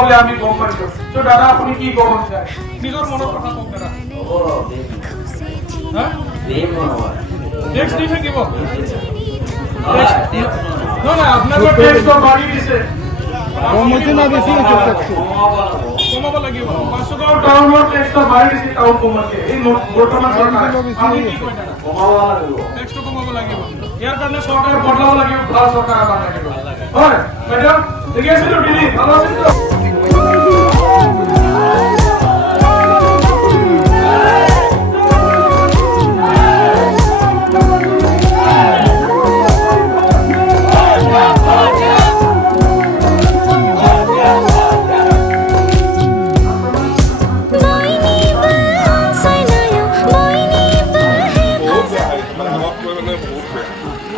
বলে আমি গম পাইছো তো দাদা আপুনি কি ক'ব বিচাৰে নিজৰ মনৰ কথা কওক দাদা হা টেক্স দি থাকিব না আপনার টেক্স তো বাড়ি দিছে কমতে না বেশি কমাব লাগিব 500 টাউনৰ টেক্স তো বাড়ি দিছে টাউন কমাতে এই বৰ্তমান সরকার আমি কি কই দাদা কমাব লাগিব টেক্স তো কমাব লাগিব ইয়াৰ কাৰণে সরকার বদলাব লাগিব ভাল সরকার আবার লাগিব হয় ম্যাডাম ঠিক আছে তো দিদি ভালো আছেন তো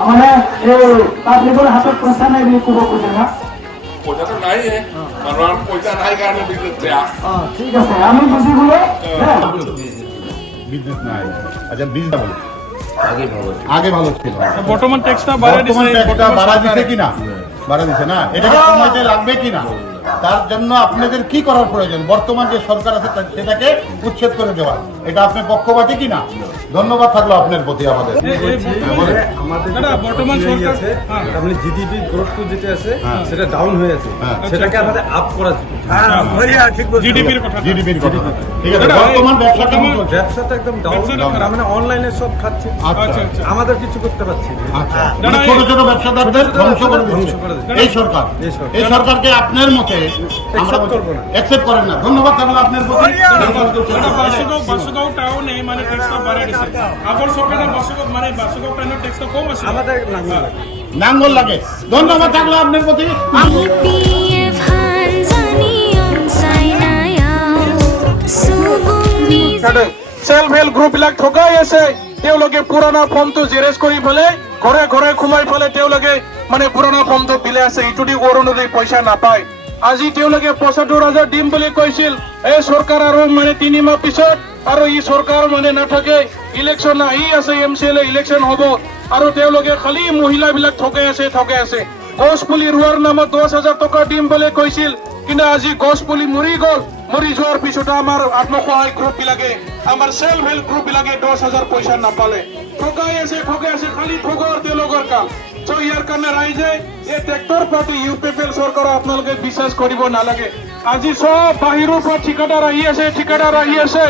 মানে পাব্লিকৰ হাতত পইচা নাই বুলি ক'ব খোজে না পইচাটো নাই মানুহৰ পইচা নাই কাৰণে বিজনেছ বেয়া ঠিক আছে আমি বুজিবলৈ বিজনেস নাই আচ্ছা বিজনেস ভালো আগে ভালো ছিল বর্তমান ট্যাক্সটা বাড়া দিছে কিনা বাড়া দিছে না এটাকে কমাইতে লাগবে কিনা তার জন্য আপনাদের কি করার প্রয়োজন বর্তমান যে সরকার আছে সেটাকে উচ্ছেদ করে দেওয়া এটা আপনি পক্ষপাতী কিনা ধন্যবাদ থাকলো আপনার প্রতি আমাদের বর্তমান সরকার আপনি জিডিপি গ্রোথ যেটা আছে সেটা ডাউন হয়ে আছে সেটাকে আমাদের আপ করা জিডিপির কথা ঠিক আছে বর্তমান ব্যবসাটা একদম ডাউন মানে অনলাইনে সব খাচ্ছে আমাদের কিছু করতে পারছি না ছোট ছোট ব্যবসাদারদের ধ্বংস করে দিচ্ছে এই সরকার এই সরকারকে আপনার মতে আমরা অ্যাকসেপ্ট করেন না ধন্যবাদ থাকলো আপনার প্রতি বাসুগাঁও টাউনে মানে ট্যাক্সটা বাড়াই দিছে আগর সরকারের বাসুগাঁও টাউনের ট্যাক্সটা কম আছে আমাদের নাঙ্গল লাগে ধন্যবাদ থাকলো আপনার প্রতি সেলফ হেল্প গ্ৰুপ বিলাক ঠগাই আছে তেওঁলোকে পুৰণা ফৰ্মটো জেৰেজ কৰি ফেলে ঘৰে ঘৰে সোমাই ফেলে তেওঁলোকে মানে পুৰণা ফৰ্মটো বিলে আছে ইটো দি অৰুণোদয় পইচা নাপায় আজি তেওঁলোকে ৭৫,০০০ দিম বুলি কৈছিল এই চৰকাৰ আৰু মানে ৩ মাহ পিছত আৰু ই চৰকাৰ মানে নাথাকে ইলেকশ্যন আহি আছে এমচিএলএ ইলেকশ্যন হ'ব আৰু তেওঁলোকে খালি মহিলাবিলাক ঠগাই আছে গছ পুলি ৰোৱাৰ নামত ১০,০০০ টকা দিম বুলি কৈছিল কিন্তু আজি গছ পুলি মৰি গ'ল মৰি যোৱাৰ পিছত আমাৰ আত্মসহায়ক গ্ৰুপ বিলাকে আমাৰ সেলফ হেল্প গ্ৰুপ বিলাকে ১০,০০০ পইচা নাপালে ঠগাই আছে খালি ঠগৰ তেওঁলোকৰ কাম তো ইয়াৰ কাৰণে ৰাইজে এই ট্ৰেক্টৰ পাৰ্টি ইউপিপিএল চৰকাৰক আপোনালোকে বিশ্বাস কৰিব নালাগে আজি সব বাহিৰৰ পৰা ঠিকাদাৰ আহি আছে